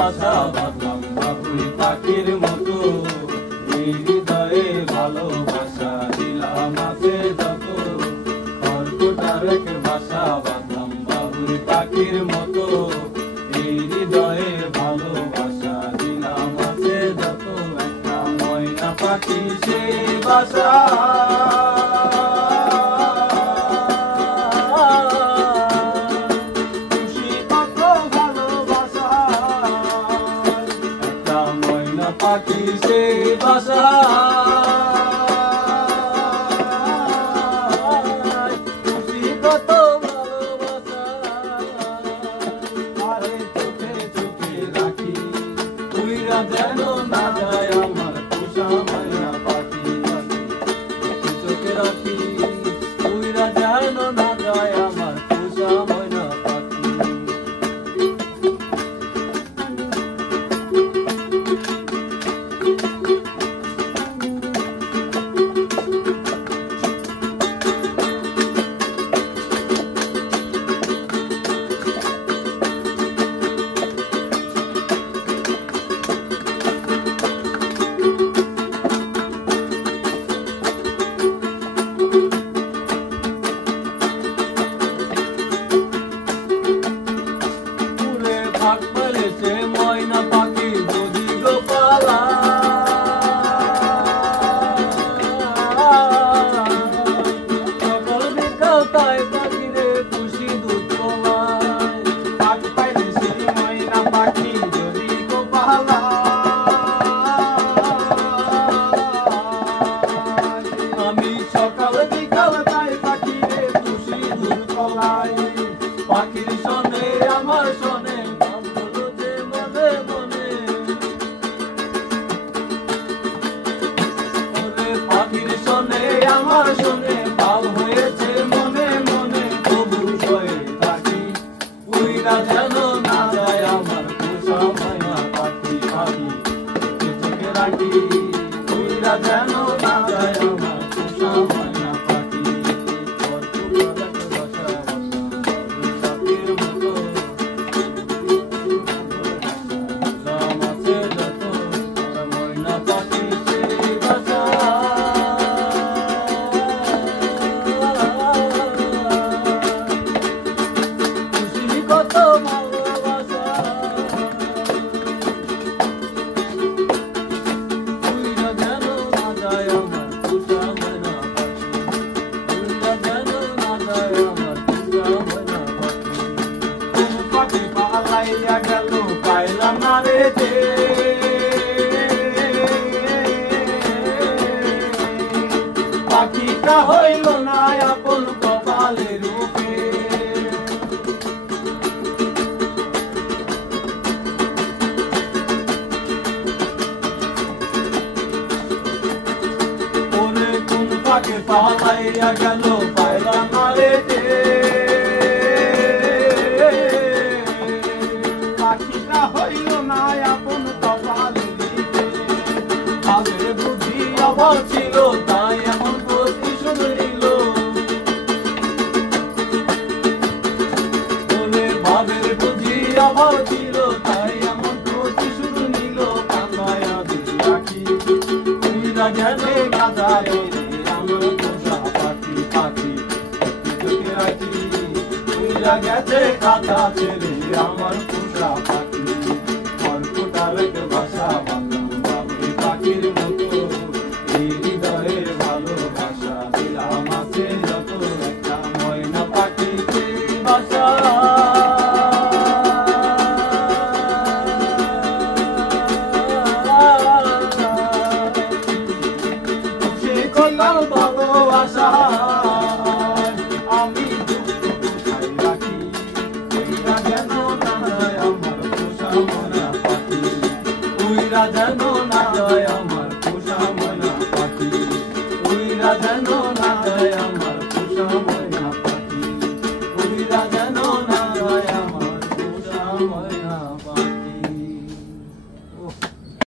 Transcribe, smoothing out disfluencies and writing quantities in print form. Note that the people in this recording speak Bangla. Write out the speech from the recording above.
বাসা বাঁধলাম বাবুই পাখির মতো, এই হৃদয়ে ভালোবাসা দিলাম আছে যত, খড়কুটার এক বাসা বাঁধলাম বাবুই পাখির মতো, এই হৃদয়ে ভালোবাসা দিলাম আছে যত। একটা ময়না পাখি সে বাসা পাখি সে বাসা খুশি কত ভালোবাসা, আরে চোখে চোখে রাখি উইরা যেন না যায় আমার পোষা ময়না পাখি, চোখে রাখি উইরা যেন না যায় আমার পোষা ময়না পাখি। ময়না পাখি যদি গোপালা সকল বিকাল তাই পাখিরে খুশি দুধ কলায়, পাখ পাইলে সে ময়না পাখি যদি গোপালা, আমি সকাল বিকাল তাই পাখিরে খুশি দুধ কলায়, পাখির শোনে আমার শোনে আমার শুনে ভাব হয়েছে মনে মনে, তবু ভয়ে থাকি উইরা যেন না যায় আমার পোষা ময়না পাখি, পাখি চোখে রাখি উইরা যেন না যায় আমার পোষা ময়না পাখি। পাখির মতো আছে যত ময়না পাখি সেই বাসা, গেল পাইলাম না রে যে পাখিটা হইল না আপন কপালের রূপে, ওরে কোন পাখি পালাইয়া গেল পাইলাম না রে যে পাখিটা হইল না আপন কপালের রূপে, ভাবের বুদ্ধি অভাব ছিল তাই এমন প্রতিশোধ নিল, বলে ভাবের বুদ্ধি অভাব ছিল তাই এমন প্রতিশোধ নিল, কান্দায়া দিদি রাখি উইরা গেলে কাঁদারে আমার পোষা পাখি, পাখি চোখে রাখি উইরা গেছে কাঁদা ছেড়ে আমার